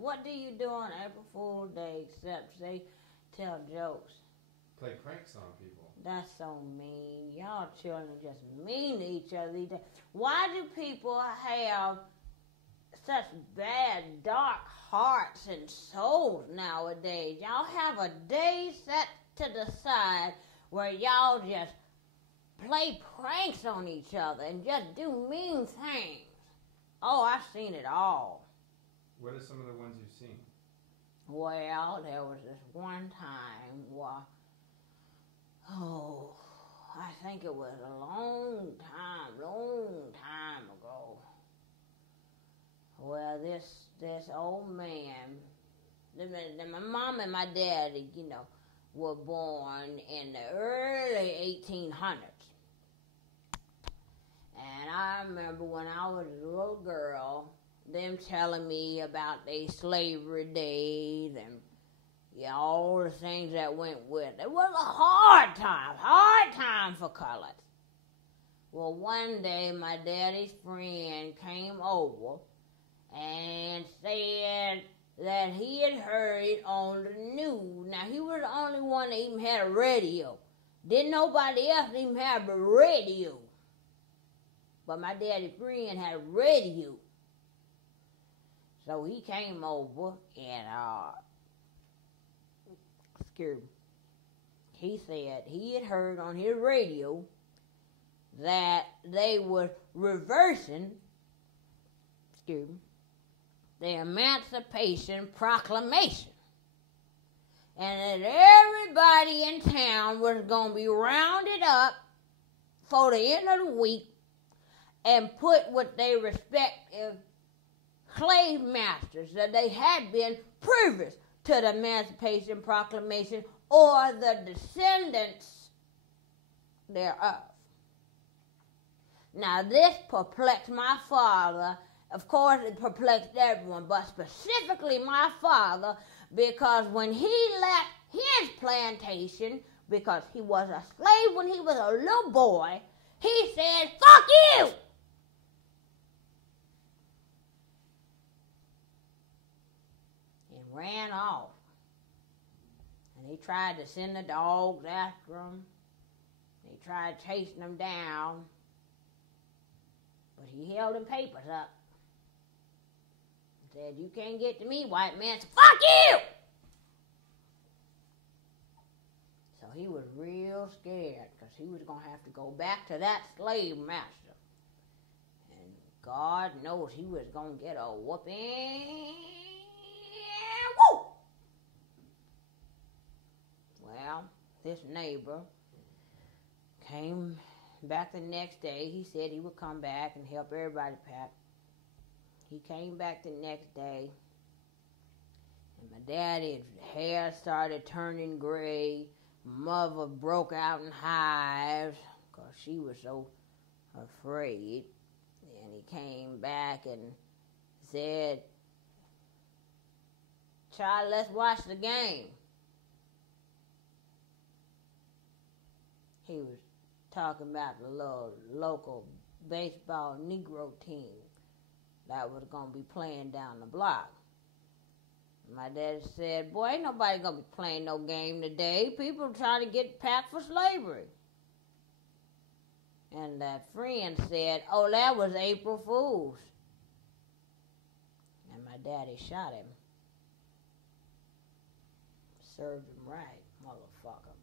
What do you do on April Fool's Day except say, tell jokes? Play pranks on people. That's so mean. Y'all children are just mean to each other these days. Why do people have such bad, dark hearts and souls nowadays? Y'all have a day set to the side where y'all just play pranks on each other and just do mean things. Oh, I've seen it all. What are some of the ones you've seen? Well, there was this one time where, I think it was a long time ago. Well, this old man, my mom and my daddy, were born in the early 1800s. And I remember when I was a little girl, them telling me about their slavery days and all the things that went with it. It was a hard time for colors. Well, one day my daddy's friend came over and said that he had heard on the news. Now, he was the only one that even had a radio. Didn't nobody else even have a radio. But my daddy's friend had a radio. So he came over and, he said he had heard on his radio that they were reversing, the Emancipation Proclamation. And that everybody in town was going to be rounded up for the end of the week and put with their respective slave masters that they had been previous to the Emancipation Proclamation or the descendants thereof. Now, this perplexed my father. Of course, it perplexed everyone, but specifically my father, because when he left his plantation, because he was a slave when he was a little boy, he said, "Fuck you!" And ran off. And they tried to send the dogs after him. They tried chasing him down. But he held them papers up. Said, "You can't get to me, white man, so fuck you!" So he was real scared because he was going to have to go back to that slave master. And God knows he was going to get a whooping. Woo! Well, this neighbor came back the next day. He said he would come back and help everybody pack. He came back the next day, and my daddy's hair started turning gray. Mother broke out in hives because she was so afraid. And he came back and said, "Child, let's watch the game." He was talking about the little local baseball Negro team that was going to be playing down the block. My daddy said, "Boy, ain't nobody going to be playing no game today. People trying to get packed for slavery." And that friend said, "Oh, that was April Fool's." And my daddy shot him. Served him right, motherfucker.